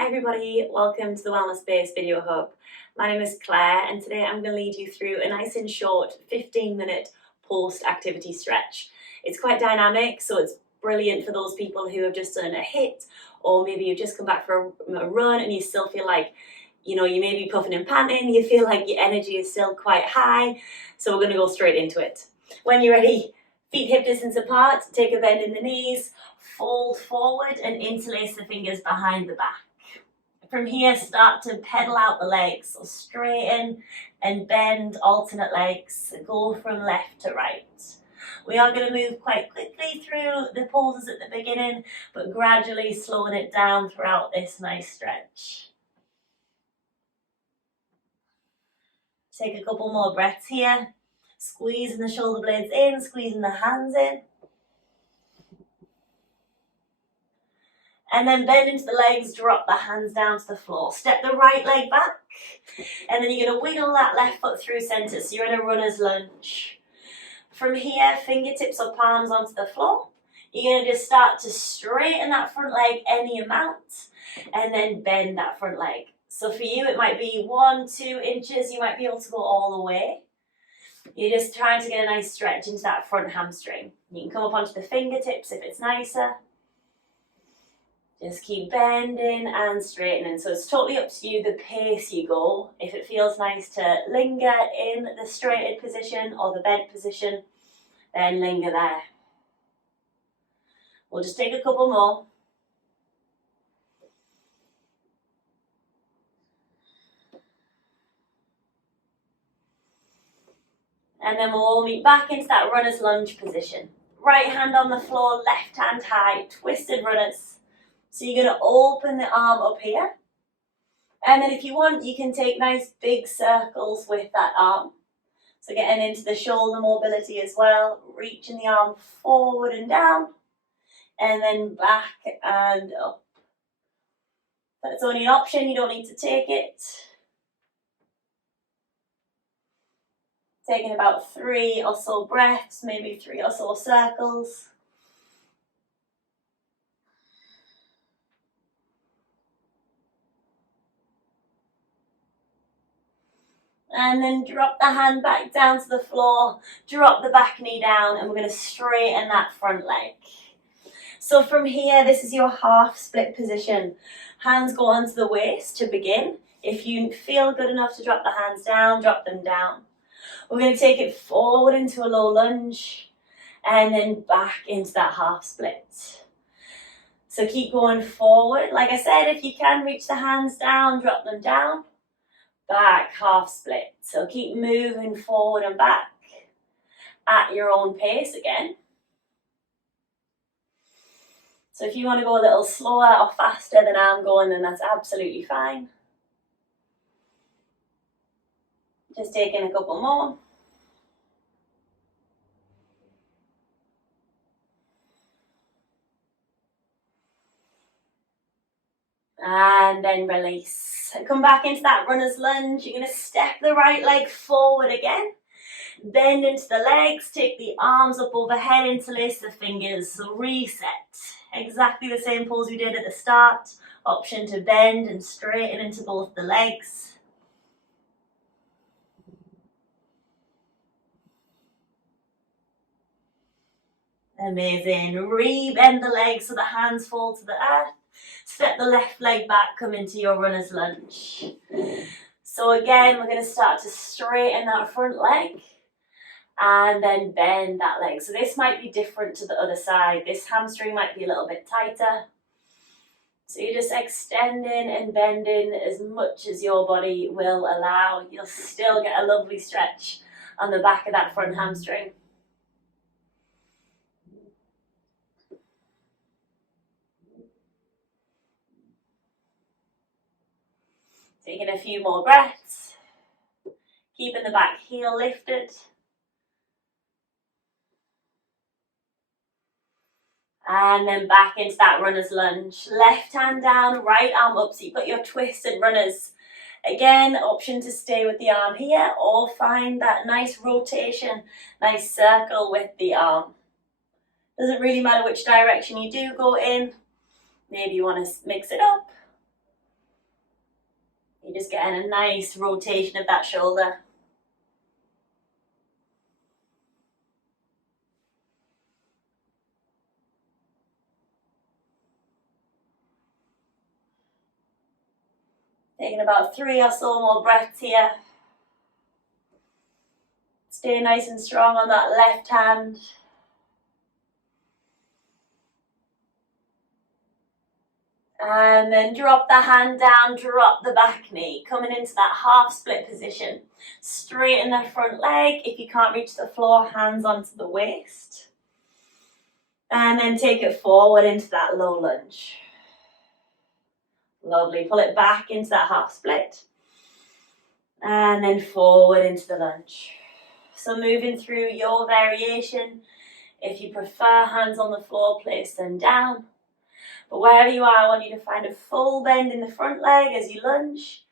Hi everybody, welcome to the Wellness Based Video Hub. My name is Claire and today I'm going to lead you through a nice and short 15-minute post-activity stretch. It's quite dynamic, so it's brilliant for those people who have just done a HIIT, or maybe you've just come back for a run and you still feel like, you may be puffing and panting, you feel like your energy is still quite high, so we're going to go straight into it. When you're ready, feet hip distance apart, take a bend in the knees, fold forward and interlace the fingers behind the back. From here, start to pedal out the legs, so straighten and bend alternate legs, go from left to right. We are going to move quite quickly through the poses at the beginning, but gradually slowing it down throughout this nice stretch. Take a couple more breaths here, squeezing the shoulder blades in, squeezing the hands in. And then bend into the legs, drop the hands down to the floor. Step the right leg back, and then you're going to wiggle that left foot through center, so you're in a runner's lunge. From here, fingertips or palms onto the floor. You're going to just start to straighten that front leg any amount, and then bend that front leg. So for you, it might be 1-2 inches. You might be able to go all the way. You're just trying to get a nice stretch into that front hamstring. You can come up onto the fingertips if it's nicer. Just keep bending and straightening. So it's totally up to you the pace you go. If it feels nice to linger in the straightened position or the bent position, then linger there. We'll just take a couple more. And then we'll all meet back into that runner's lunge position. Right hand on the floor, left hand high, twisted runners. So you're going to open the arm up here. And then if you want, you can take nice big circles with that arm. So getting into the shoulder mobility as well. Reaching the arm forward and down. And then back and up. That's only an option, you don't need to take it. Taking about 3 or so breaths, maybe 3 or so circles. And then drop the hand back down to the floor, drop the back knee down, and we're going to straighten that front leg. So from here, this is your half split position. Hands go onto the waist to begin. If you feel good enough to drop the hands down, drop them down. We're going to take it forward into a low lunge, and then back into that half split. So keep going forward. Like I said, if you can reach the hands down, drop them down. Back, half split. So keep moving forward and back at your own pace again. So if you want to go a little slower or faster than I'm going, then that's absolutely fine. Just taking a couple more. And then release. Come back into that runner's lunge. You're going to step the right leg forward again. Bend into the legs. Take the arms up overhead, interlace the fingers. So reset. Exactly the same pose we did at the start. Option to bend and straighten into both the legs. Amazing. Re-bend the legs so the hands fall to the earth. Step the left leg back, come into your runner's lunge. So again, we're going to start to straighten that front leg and then bend that leg. So this might be different to the other side. This hamstring might be a little bit tighter. So you're just extending and bending as much as your body will allow. You'll still get a lovely stretch on the back of that front hamstring. Taking a few more breaths, keeping the back heel lifted. And then back into that runner's lunge. Left hand down, right arm up, so you've got your twisted runners. Again, option to stay with the arm here or find that nice rotation, nice circle with the arm. Doesn't really matter which direction you do go in. Maybe you want to mix it up. You're just getting a nice rotation of that shoulder. Taking about 3 or so more breaths here. Stay nice and strong on that left hand. And then drop the hand down, drop the back knee, coming into that half split position. Straighten the front leg. If you can't reach the floor, hands onto the waist. And then take it forward into that low lunge. Lovely. Pull it back into that half split. And then forward into the lunge. So moving through your variation. If you prefer hands on the floor, place them down. But wherever you are, I want you to find a full bend in the front leg as you lunge.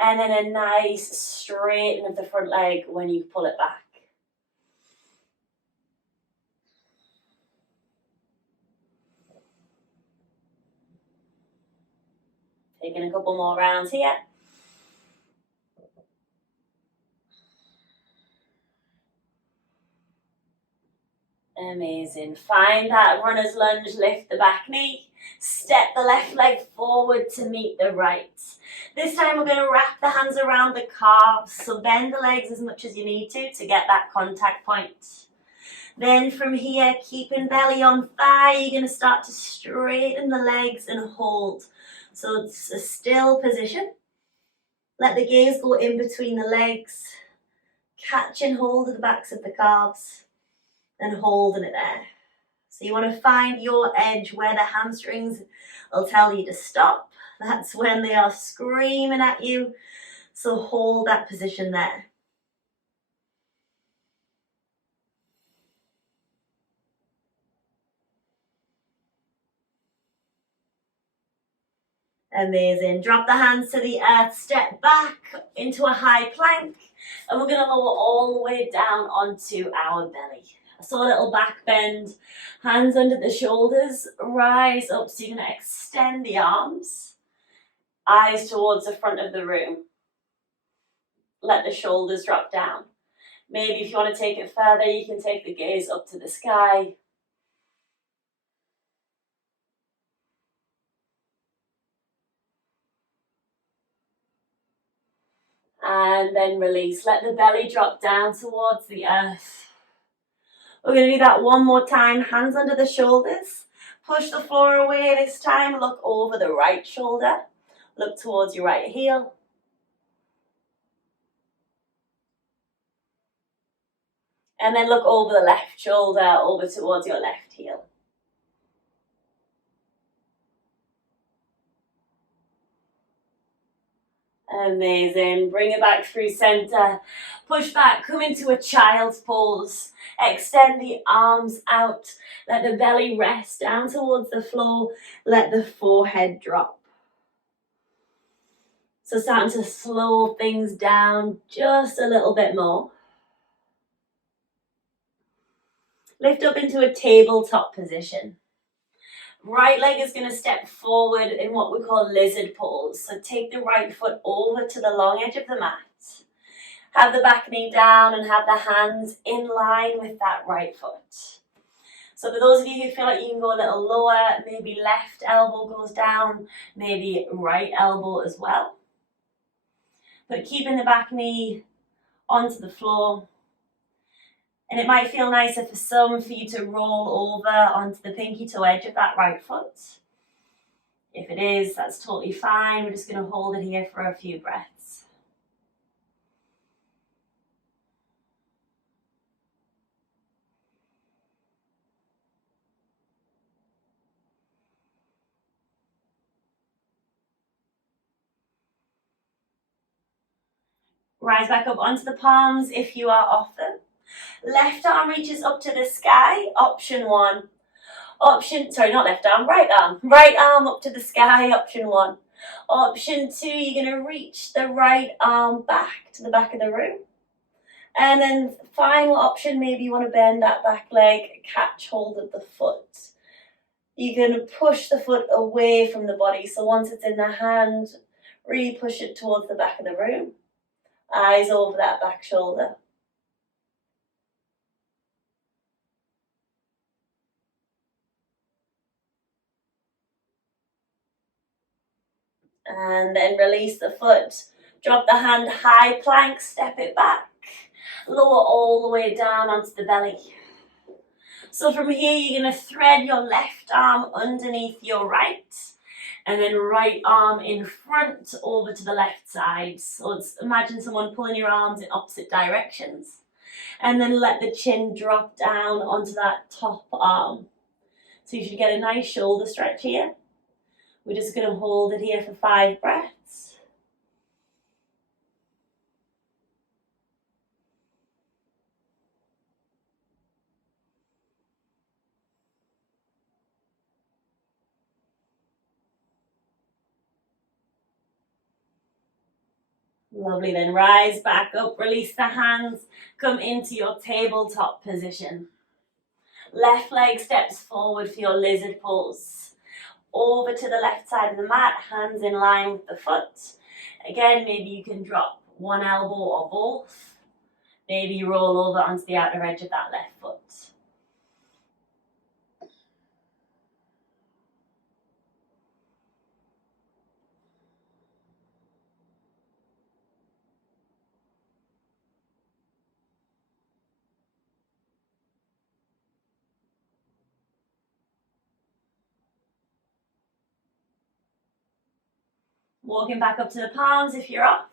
And then a nice straighten of the front leg when you pull it back. Taking a couple more rounds here. Amazing. Find that runner's lunge, lift the back knee. Step the left leg forward to meet the right. This time we're going to wrap the hands around the calves. So bend the legs as much as you need to get that contact point. Then from here, keeping belly on thigh, you're going to start to straighten the legs and hold. So it's a still position. Let the gaze go in between the legs. Catch and hold of the backs of the calves. And holding it there. So you want to find your edge where the hamstrings will tell you to stop. That's when they are screaming at you. So hold that position there. Amazing. Drop the hands to the earth, step back into a high plank, and we're going to lower all the way down onto our belly. So a little back bend, hands under the shoulders, rise up. So you're going to extend the arms, eyes towards the front of the room. Let the shoulders drop down. Maybe if you want to take it further, you can take the gaze up to the sky. And then release. Let the belly drop down towards the earth. We're going to do that one more time. Hands under the shoulders. Push the floor away this time. Look over the right shoulder. Look towards your right heel. And then look over the left shoulder, over towards your left heel. Amazing. Bring it back through center. Push back, come into a child's pose. Extend the arms out. Let the belly rest down towards the floor. Let the forehead drop. So starting to slow things down just a little bit more. Lift up into a tabletop position. Right leg is going to step forward in what we call lizard pose. So take the right foot over to the long edge of the mat. Have the back knee down and have the hands in line with that right foot. So for those of you who feel like you can go a little lower, maybe left elbow goes down, maybe right elbow as well. But keeping the back knee onto the floor. And it might feel nicer for some for you to roll over onto the pinky toe edge of that right foot. If it is, that's totally fine. We're just going to hold it here for a few breaths. Rise back up onto the palms if you are off them. Left arm reaches up to the sky, option 1. Not left arm, right arm. Right arm up to the sky, option 1. Option 2, you're going to reach the right arm back to the back of the room. And then final option, maybe you want to bend that back leg, catch hold of the foot. You're going to push the foot away from the body. So once it's in the hand, Really push it towards the back of the room. Eyes over that back shoulder. And then release the foot. Drop the hand, high plank, step it back. Lower all the way down onto the belly. So from here, you're going to thread your left arm underneath your right, and then right arm in front over to the left side. So imagine someone pulling your arms in opposite directions. And then let the chin drop down onto that top arm. So you should get a nice shoulder stretch here. We're just going to hold it here for 5 breaths. Lovely, then rise back up, release the hands, come into your tabletop position. Left leg steps forward for your lizard pose. Over to the left side of the mat, hands in line with the foot. Again, maybe you can drop one elbow or both. Maybe you roll over onto the outer edge of that left foot. Walking back up to the palms if you're off.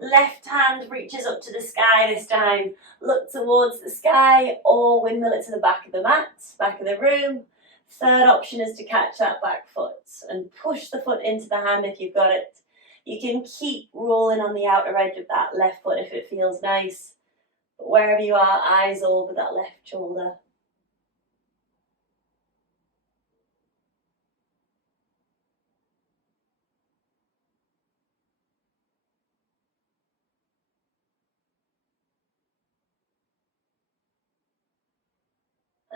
Left hand reaches up to the sky this time. Look towards the sky or windmill it to the back of the mat, back of the room. Third option is to catch that back foot and push the foot into the hand if you've got it. You can keep rolling on the outer edge of that left foot if it feels nice. But wherever you are, eyes over that left shoulder.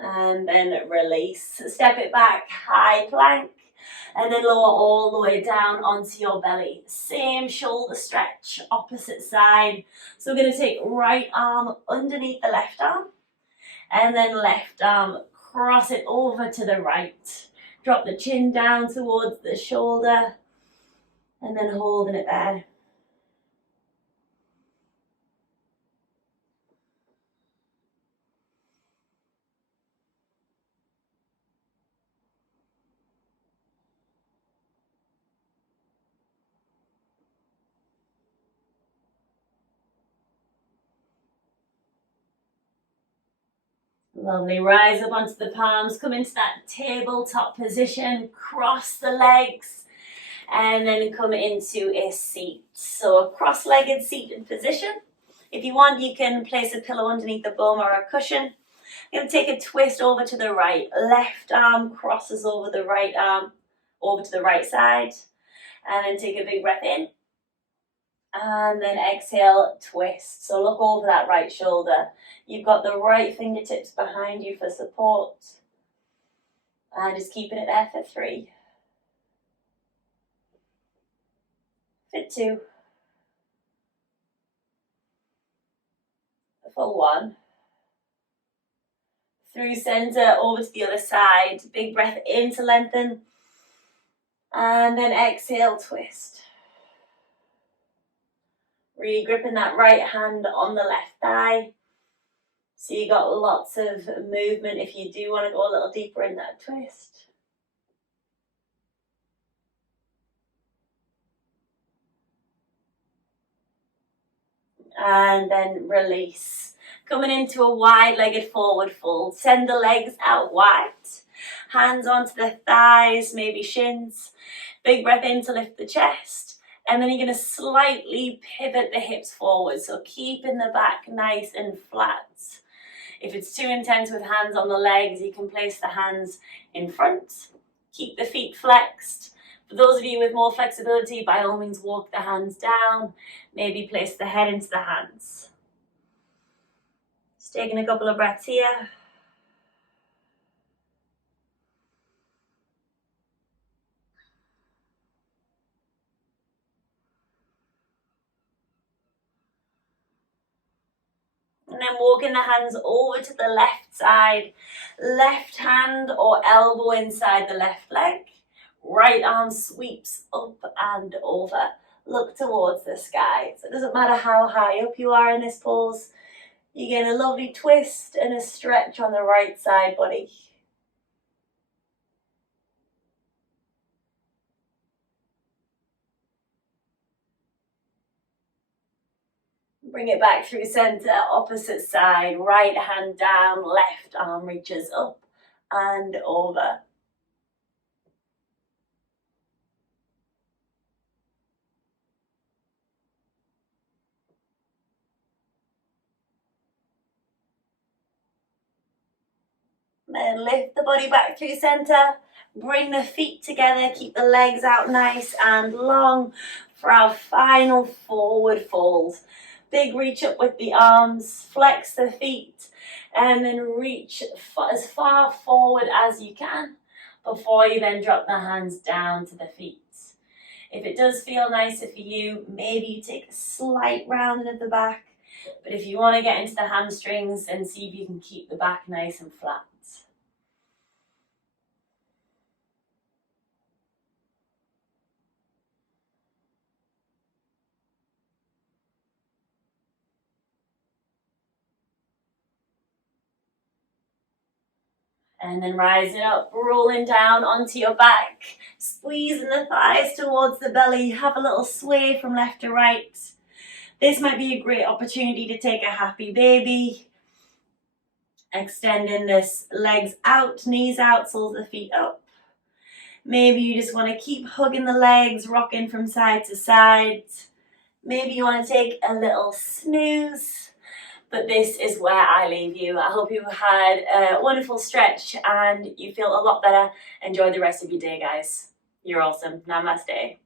And then release. Step it back, high plank, and then lower all the way down onto your belly. Same shoulder stretch, opposite side. So we're going to take right arm underneath the left arm, and then left arm, cross it over to the right. Drop the chin down towards the shoulder, and then holding it there. Lovely, rise up onto the palms, come into that tabletop position, cross the legs, and then come into a seat. So a cross-legged seated position. If you want, you can place a pillow underneath the bum or a cushion. You're going to take a twist over to the right. Left arm crosses over the right arm, over to the right side. And then take a big breath in. And then exhale, twist. So look over that right shoulder. You've got the right fingertips behind you for support. And just keeping it there for 3. For 2. For 1. Through center, over to the other side. Big breath in to lengthen. And then exhale, twist. Really gripping that right hand on the left thigh. So you got lots of movement if you do want to go a little deeper in that twist. And then release. Coming into a wide-legged forward fold. Send the legs out wide. Hands onto the thighs, maybe shins. Big breath in to lift the chest. And then you're going to slightly pivot the hips forward. So keeping the back nice and flat. If it's too intense with hands on the legs, you can place the hands in front. Keep the feet flexed. For those of you with more flexibility, by all means walk the hands down. Maybe place the head into the hands. Just taking a couple of breaths here. And then walking the hands over to the left side. Left hand or elbow inside the left leg. Right arm sweeps up and over. Look towards the sky. So it doesn't matter how high up you are in this pose. You get a lovely twist and a stretch on the right side body. Bring it back through center, opposite side, right hand down, left arm reaches up and over. Then lift the body back through center, bring the feet together, keep the legs out nice and long for our final forward fold. Big reach up with the arms, flex the feet, and then reach as far forward as you can before you then drop the hands down to the feet. If it does feel nicer for you, maybe you take a slight rounding of the back, but if you want to get into the hamstrings, then see if you can keep the back nice and flat. And then rising up, rolling down onto your back, squeezing the thighs towards the belly, have a little sway from left to right. This might be a great opportunity to take a happy baby. Extending this legs out, knees out, soles of the feet up. Maybe you just want to keep hugging the legs, rocking from side to side. Maybe you want to take a little snooze. But this is where I leave you. I hope you had a wonderful stretch and you feel a lot better. Enjoy the rest of your day, guys. You're awesome. Namaste.